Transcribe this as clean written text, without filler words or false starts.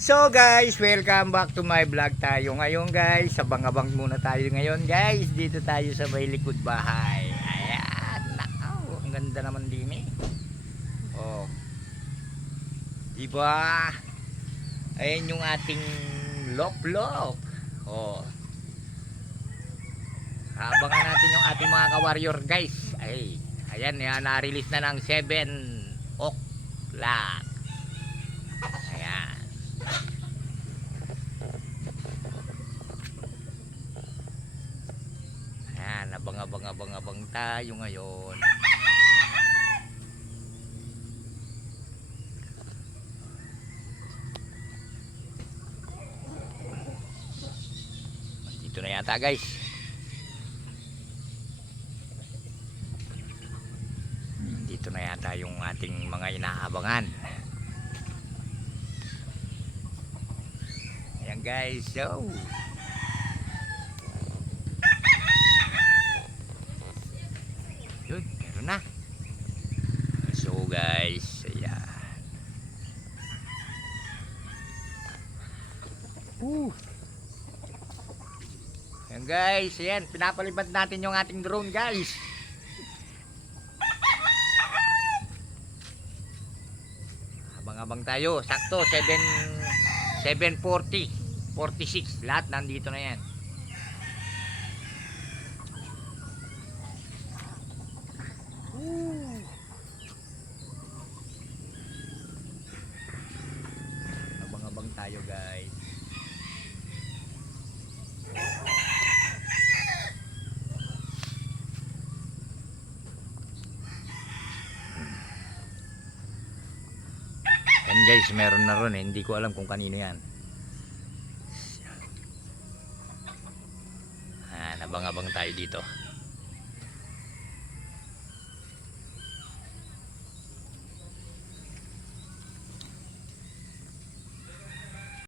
So guys, welcome back to my vlog tayo ngayon guys. Abang-abang muna tayo ngayon guys. Dito tayo sa may likod bahay. Ayan, nakaw, ang ganda naman din eh. Oh. Diba? Ayan yung ating lop-lop. Oh. Abangan natin yung ating mga ka-warrior guys. Ay, ayan, yan, na-release na ng 7 o'clock. Ayan. Ayan, abang tayo ngayon. Dito na yata guys. Dito na yata yung ating mga inaabangan. Ayan guys, so yun, meron na. So guys, ayan. Ayan guys, ayan, pinapalipad natin yung ating drone guys. Abang tayo, sakto 7:40, 46, lahat nandito na yan. Abang tayo guys. Yan guys, meron na ron eh. Hindi ko alam kung kanino yan. Abang tayo dito.